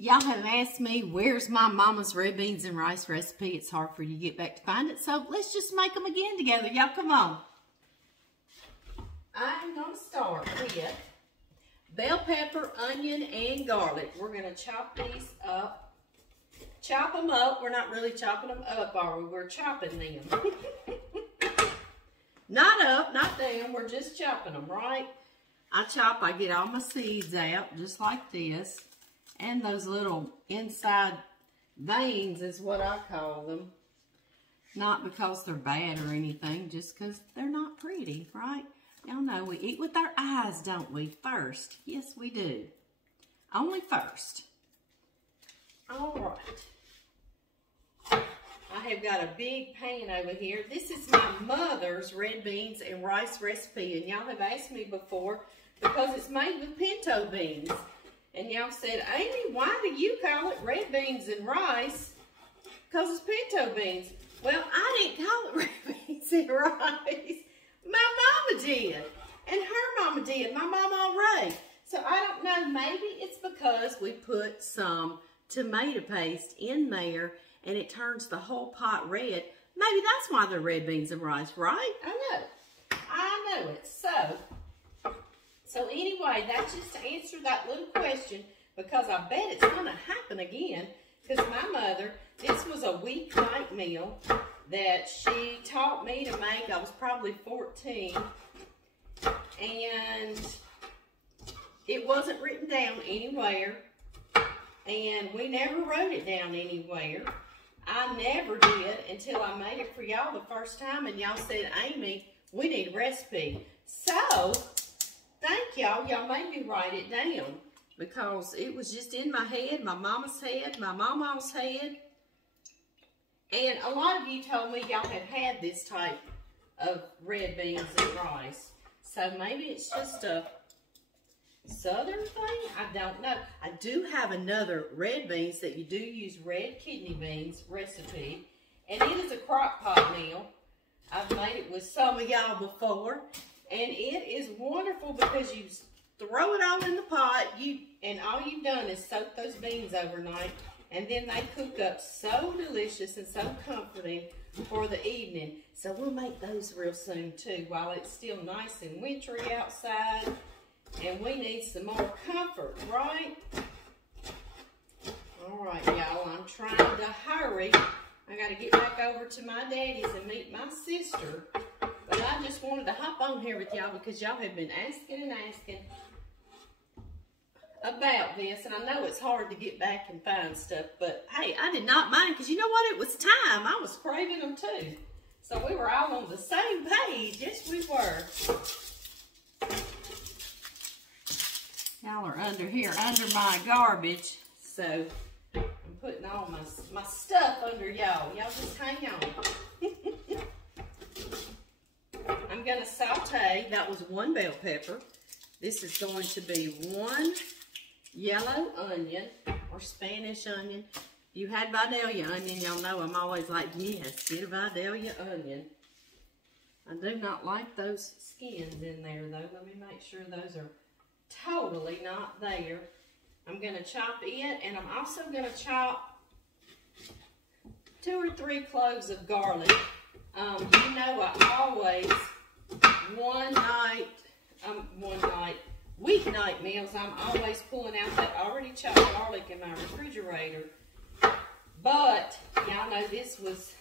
Y'all have asked me, where's my mama's red beans and rice recipe? It's hard for you to get back to find it, so let's just make them again together. Y'all, come on. I'm going to start with bell pepper, onion, and garlic. We're going to chop these up. Chop them up. We're not really chopping them up, are we? We're chopping them. Not up, not down. We're just chopping them, right? I get all my seeds out, just like this. And those little inside veins is what I call them. Not because they're bad or anything, just because they're not pretty, right? Y'all know we eat with our eyes, don't we? First. Yes, we do. Only first. All right. I have got a big pan over here. This is my mother's red beans and rice recipe. And y'all have asked me before because it's made with pinto beans. And y'all said, Amy, why do you call it red beans and rice? Because it's pinto beans. Well, I didn't call it red beans and rice. My mama did. And her mama did. My mama Ray. So I don't know. Maybe it's because we put some tomato paste in there and it turns the whole pot red. Maybe that's why they're red beans and rice, right? I know it. So anyway, that's just to answer that little question, because I bet it's going to happen again, because my mother, this was a weeknight meal that she taught me to make. I was probably 14, and it wasn't written down anywhere, and we never wrote it down anywhere. I never did until I made it for y'all the first time, and y'all said, Amy, we need a recipe. So thank y'all. Y'all made me write it down because it was just in my head, my mama's head, my mama's head. And a lot of you told me y'all have had this type of red beans and rice. So maybe it's just a southern thing. I don't know. I do have another red beans that you do use red kidney beans recipe. And it is a crock pot meal. I've made it with some of y'all before. And it is wonderful because you throw it all in the pot, and all you've done is soak those beans overnight, and then they cook up so delicious and so comforting for the evening. So we'll make those real soon too, while it's still nice and wintry outside, and we need some more comfort, right? All right, y'all, I'm trying to hurry. I got to get back over to my daddy's and meet my sister. But I just wanted to hop on here with y'all because y'all have been asking and asking about this. And I know it's hard to get back and find stuff. But, hey, I did not mind because you know what? It was time. I was craving them too. So we were all on the same page. Yes, we were. Y'all are under here, under my garbage. So I'm putting all my stuff under y'all. Y'all just hang on. I'm going to saute. That was one bell pepper. This is going to be one yellow onion or Spanish onion. If you had Vidalia onion, y'all know I'm always like, yes, get a Vidalia onion. I do not like those skins in there, though. Let me make sure those are totally not there. I'm going to chop it, and I'm also going to chop 2 or 3 cloves of garlic. You know I always, weeknight meals, I'm always pulling out that already chopped garlic in my refrigerator. But, y'all know this was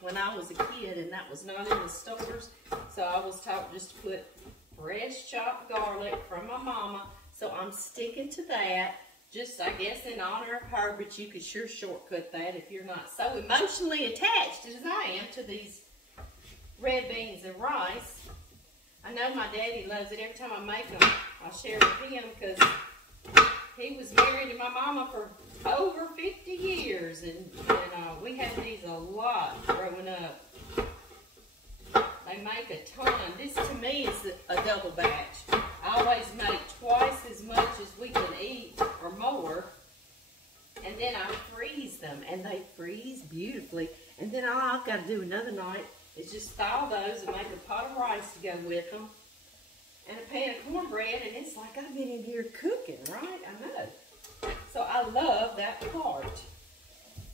when I was a kid and that was not in the stores. So I was taught just to put fresh chopped garlic from my mama. So I'm sticking to that. Just, I guess, in honor of her, but you could sure shortcut that if you're not so emotionally attached as I am to these red beans and rice. I know my daddy loves it. Every time I make them, I share with him because he was married to my mama for over 50 years, and we had these a lot growing up. They make a ton. This to me is a double batch. I always make twice as much as we can eat or more, and then I freeze them, and they freeze beautifully. And then all I've got to do another night is just thaw those and make a pot of rice to go with them, and a pan of cornbread, and it's like I've been in here cooking, right? I know. So So I love that part.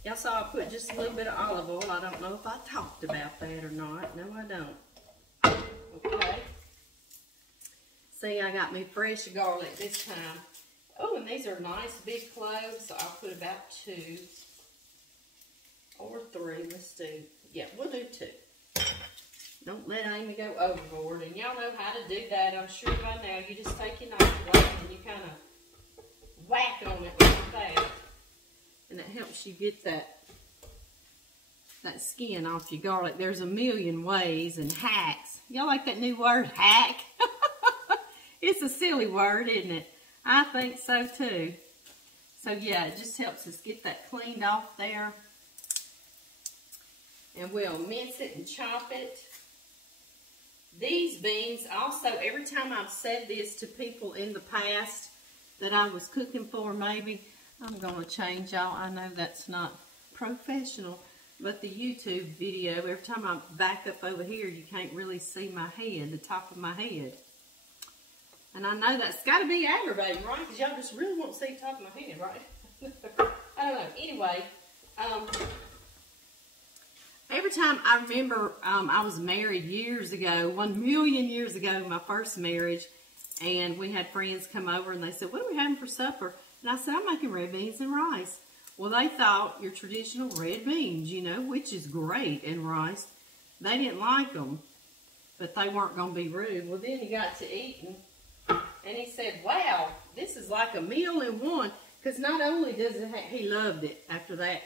Y'all saw I put just a little bit of olive oil. I don't know if I talked about that or not. No, I don't. Okay. See, I got me fresh garlic this time. Oh, and these are nice big cloves, so I'll put about 2 or 3. Let's do, yeah, we'll do 2. Don't let Amy go overboard. And y'all know how to do that, I'm sure by now. You just take your knife blade and you kind of whack on it like that. And it helps you get that skin off your garlic. There's a million ways and hacks. Y'all like that new word, hack? It's a silly word, isn't it? I think so too. So yeah, it just helps us get that cleaned off there. And we'll mince it and chop it. These beans, also, every time I've said this to people in the past that I was cooking for, maybe, I'm going to change y'all. I know that's not professional, but the YouTube video, every time I back up over here, you can't really see my head, the top of my head. And I know that's got to be aggravating, right? Because y'all just really won't see the top of my head, right? I don't know. Anyway, every time I remember I was married years ago, 1,000,000 years ago, my first marriage, and we had friends come over and they said, what are we having for supper? And I said, I'm making red beans and rice. Well, they thought your traditional red beans, you know, which is great, and rice. They didn't like them, but they weren't going to be rude. Well, then he got to eating. And he said, wow, this is like a meal in one. Because not only does it have, he loved it after that.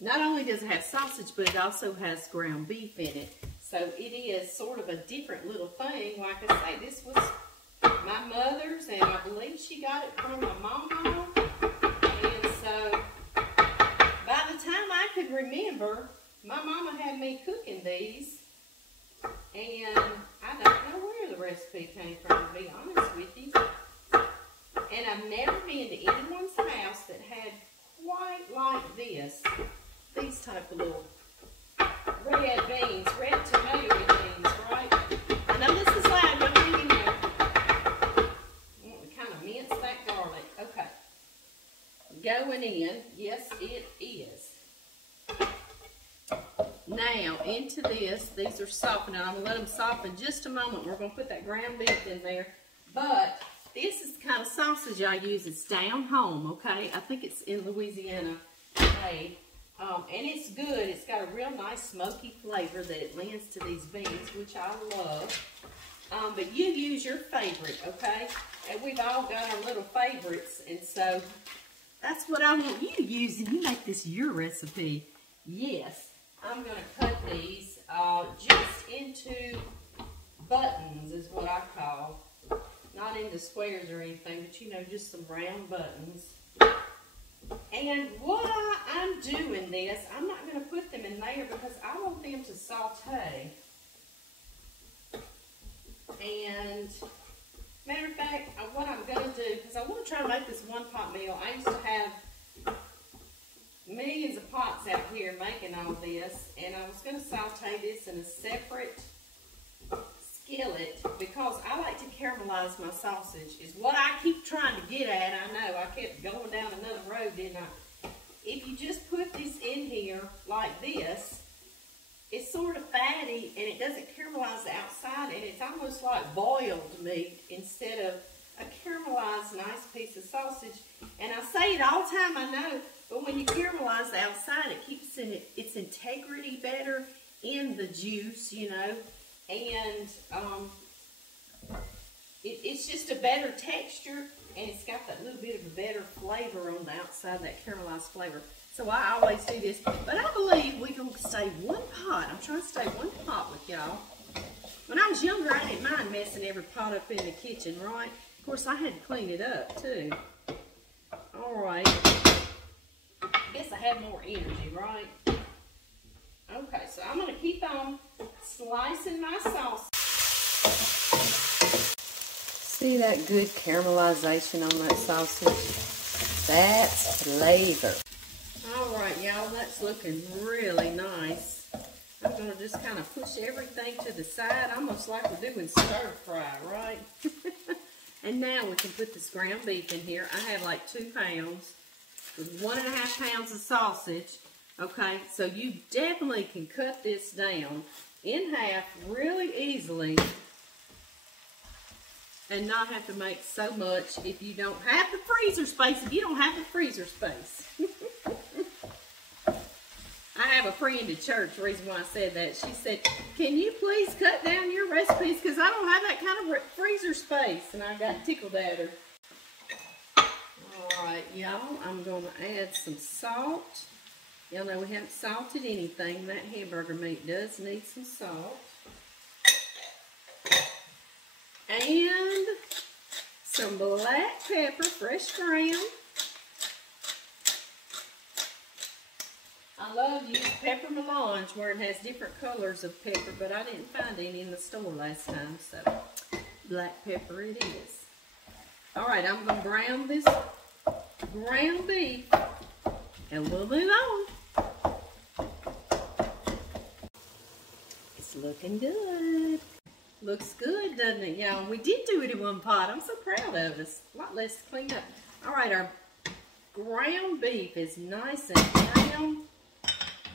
Not only does it have sausage, but it also has ground beef in it. So it is sort of a different little thing. Like I say, this was my mother's, and I believe she got it from my mama. And so by the time I could remember, my mama had me cooking these. And I don't know where the recipe came from, to be honest with you. And I've never been to anyone's house that had quite like this. These type of little red beans, red tomato beans, right? I know this is loud, but hang in there. I want to kind of mince that garlic. Okay. Going in. Yes, it is. Now, into this, these are softening. I'm going to let them soften just a moment. We're going to put that ground beef in there. But this is the kind of sausage I use. It's Downhome, okay? I think it's in Louisiana made. And it's good. It's got a real nice smoky flavor that it lends to these beans, which I love. But you use your favorite, okay? And we've all got our little favorites. And so that's what I want you to use, and you make this your recipe. Yes. I'm going to cut these just into buttons is what I call. Not into squares or anything, but you know, just some round buttons. And what I'm doing this, I'm not going to put them in there because I want them to saute. And matter of fact, what I'm going to do, because I want to try to make this one pot meal. I used to have millions of pots out here making all this, and I was going to saute this in a separate skillet because I like to caramelize my sausage, is what I keep trying to get at. I know I kept going down another road, didn't I? If you just put this in here like this, it's sort of fatty and it doesn't caramelize the outside, and it's almost like boiled meat instead of a caramelized nice piece of sausage. And I say it all the time, I know, but when you caramelize the outside, it keeps its integrity better in the juice, you know, and it's just a better texture, and it's got that little bit of a better flavor on the outside, that caramelized flavor. So I always do this, but I believe we're going to stay one pot. I'm trying to stay one pot with y'all. When I was younger, I didn't mind messing every pot up in the kitchen, right? Of course, I had to clean it up, too. All right. Guess I have more energy, right? Okay, so I'm going to keep on slicing my sauce. See that good caramelization on that sausage? That's flavor. All right, y'all, that's looking really nice. I'm going to just kind of push everything to the side, almost like we're doing stir fry, right? And now we can put this ground beef in here. I have like 2 pounds. with 1.5 pounds of sausage. Okay, so you definitely can cut this down in half really easily and not have to make so much if you don't have the freezer space. If you don't have the freezer space. I have a friend at church, the reason why I said that, she said, can you please cut down your recipes because I don't have that kind of freezer space. And I got tickled at her. Alright, y'all, I'm going to add some salt. Y'all know we haven't salted anything. That hamburger meat does need some salt. And some black pepper, fresh ground. I love using pepper melange where it has different colors of pepper, but I didn't find any in the store last time, so black pepper it is. Alright, I'm going to brown this ground beef and we'll move on. It's looking good. Looks good, doesn't it, y'all? We did do it in one pot. I'm so proud of us. A lot less to clean up. Alright, our ground beef is nice and brown.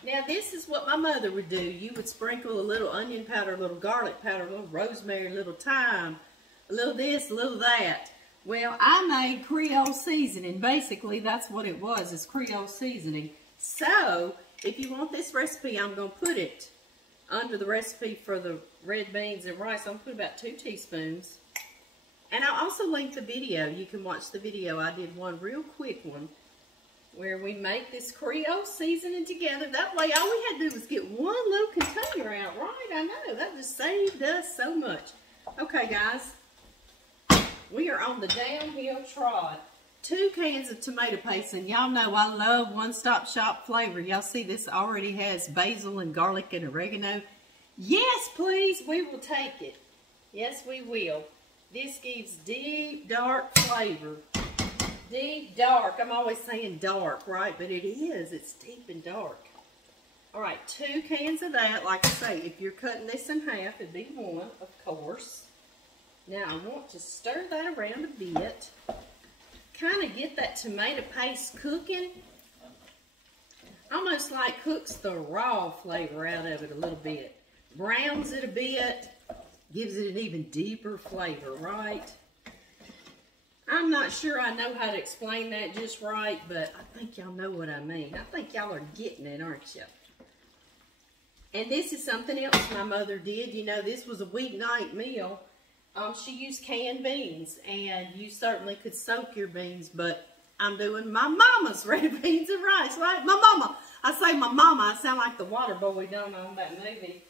Now, this is what my mother would do. You would sprinkle a little onion powder, a little garlic powder, a little rosemary, a little thyme, a little this, a little that. Well, I made Creole Seasoning. Basically, that's what it was, is Creole Seasoning. So, if you want this recipe, I'm going to put it under the recipe for the red beans and rice. I'm going to put about 2 teaspoons. And I'll also link the video. You can watch the video. I did one real quick one where we make this Creole Seasoning together. That way, all we had to do was get one little container out, right? I know, that just saved us so much. Okay, guys, we are on the downhill trot. 2 cans of tomato paste, and y'all know I love one-stop shop flavor. Y'all see this already has basil and garlic and oregano. Yes, please, we will take it. Yes, we will. This gives deep, dark flavor. Deep, dark. I'm always saying dark, right? But it is. It's deep and dark. Alright, 2 cans of that. Like I say, if you're cutting this in half, it'd be 1, of course. Now, I want to stir that around a bit. Kind of get that tomato paste cooking. Almost like cooks the raw flavor out of it a little bit. Browns it a bit. Gives it an even deeper flavor, right? I'm not sure I know how to explain that just right, but I think y'all know what I mean. I think y'all are getting it, aren't you? And this is something else my mother did. You know, this was a weeknight meal. She used canned beans, and you certainly could soak your beans, but I'm doing my mama's red beans and rice, right? My mama. I say my mama. I sound like the water boy, don't I, on that movie.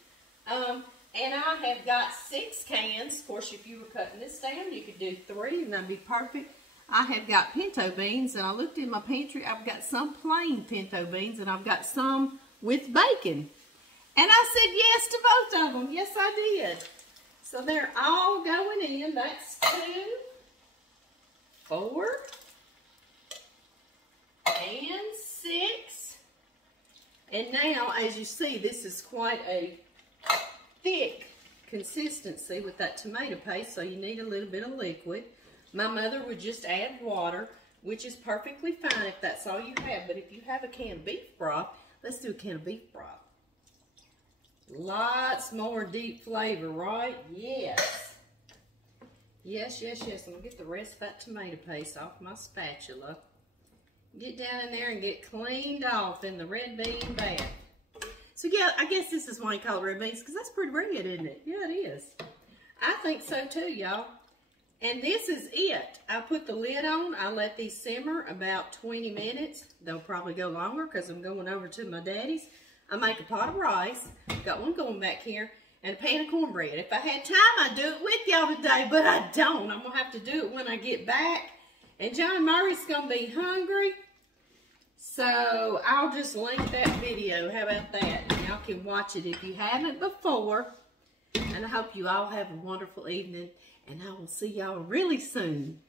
And I have got 6 cans. Of course, if you were cutting this down, you could do 3, and that'd be perfect. I have got pinto beans, and I looked in my pantry. I've got some plain pinto beans, and I've got some with bacon. And I said yes to both of them. Yes, I did. So they're all going in. That's 2, 4, and 6. And now, as you see, this is quite a thick consistency with that tomato paste, so you need a little bit of liquid. My mother would just add water, which is perfectly fine if that's all you have. But if you have a can of beef broth, let's do a can of beef broth. Lots more deep flavor, right? Yes. Yes, yes, yes. I'm going to get the rest of that tomato paste off my spatula. Get down in there and get cleaned off in the red bean bath. So yeah, I guess this is why you call it red beans, because that's pretty red, isn't it? Yeah, it is. I think so too, y'all. And this is it. I put the lid on. I let these simmer about 20 minutes. They'll probably go longer because I'm going over to my daddy's. I make a pot of rice. Got one going back here. And a pan of cornbread. If I had time, I'd do it with y'all today, but I don't. I'm going to have to do it when I get back. And John Murray's going to be hungry. So I'll just link that video. How about that? Y'all can watch it if you haven't before. And I hope you all have a wonderful evening. And I will see y'all really soon.